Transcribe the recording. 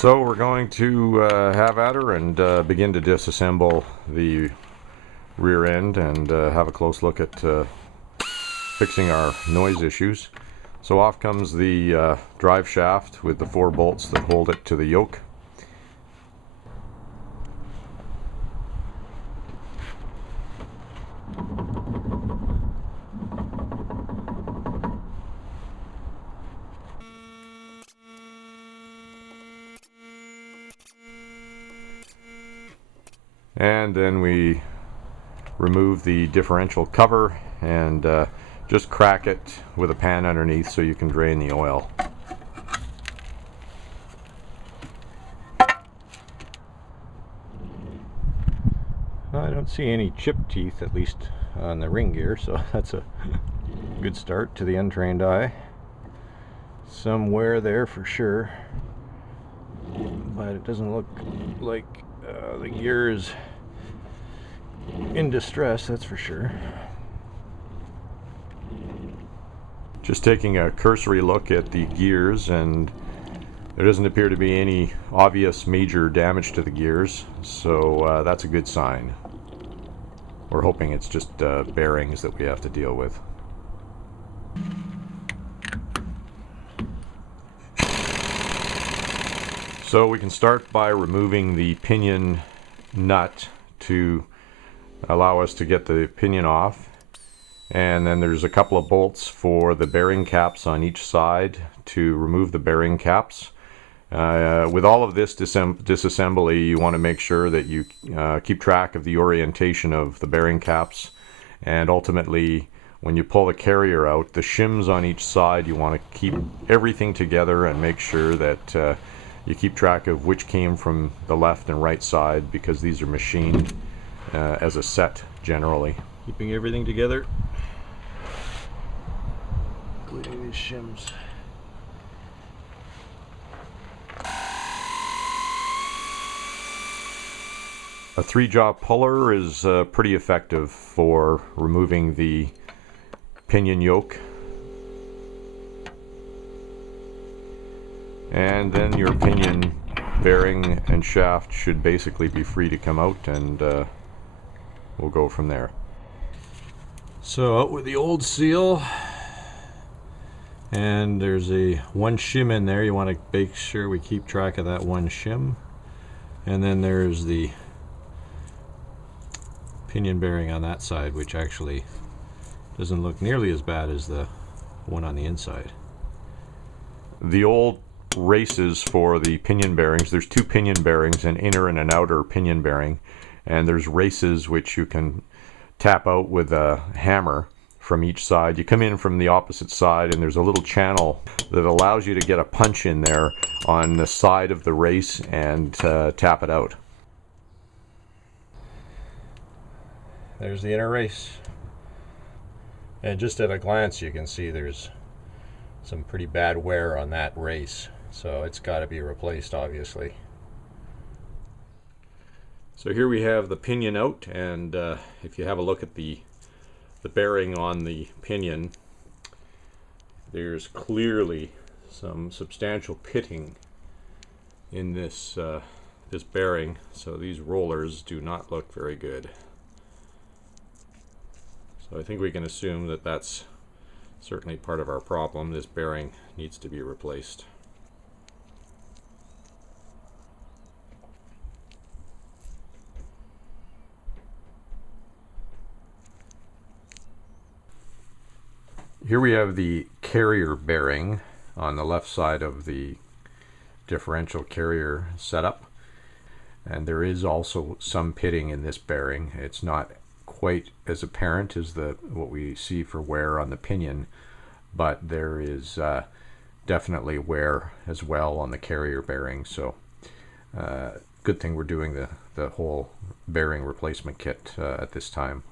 So we're going to have at her and begin to disassemble the rear end and have a close look at fixing our noise issues. So off comes the drive shaft with the 4 bolts that hold it to the yoke. And then we remove the differential cover and just crack it with a pan underneath so you can drain the oil. I don't see any chip teeth, at least on the ring gear, so that's a good start to the untrained eye. Some wear there for sure, but it doesn't look like the gear is in distress, that's for sure. Just taking a cursory look at the gears, and there doesn't appear to be any obvious major damage to the gears, so that's a good sign. We're hoping it's just bearings that we have to deal with. So we can start by removing the pinion nut to allow us to get the pinion off, and then there's a couple of bolts for the bearing caps on each side to remove the bearing caps. With all of this disassembly, you want to make sure that you keep track of the orientation of the bearing caps, and ultimately when you pull the carrier out, the shims on each side, you want to keep everything together and make sure that you keep track of which came from the left and right side, because these are machined as a set generally. Keeping everything together, including these shims. A 3-jaw puller is pretty effective for removing the pinion yoke. And then your pinion bearing and shaft should basically be free to come out, and we'll go from there. So out with the old seal, and there's a 1 shim in there. You want to make sure we keep track of that 1 shim. And then there's the pinion bearing on that side, which actually doesn't look nearly as bad as the one on the inside. The old races for the pinion bearings, there's 2 pinion bearings, an inner and an outer pinion bearing, and there's races which you can tap out with a hammer from each side. You come in from the opposite side, and there's a little channel that allows you to get a punch in there on the side of the race and tap it out. There's the inner race, and just at a glance you can see there's some pretty bad wear on that race, so it's got to be replaced, obviously. So here we have the pinion out, and if you have a look at the bearing on the pinion, there's clearly some substantial pitting in this this bearing, so these rollers do not look very good. So I think we can assume that that's certainly part of our problem. This bearing needs to be replaced. Here we have the carrier bearing on the left side of the differential carrier setup, and there is also some pitting in this bearing. It's not quite as apparent as what we see for wear on the pinion, but there is definitely wear as well on the carrier bearing. So good thing we're doing the whole bearing replacement kit at this time.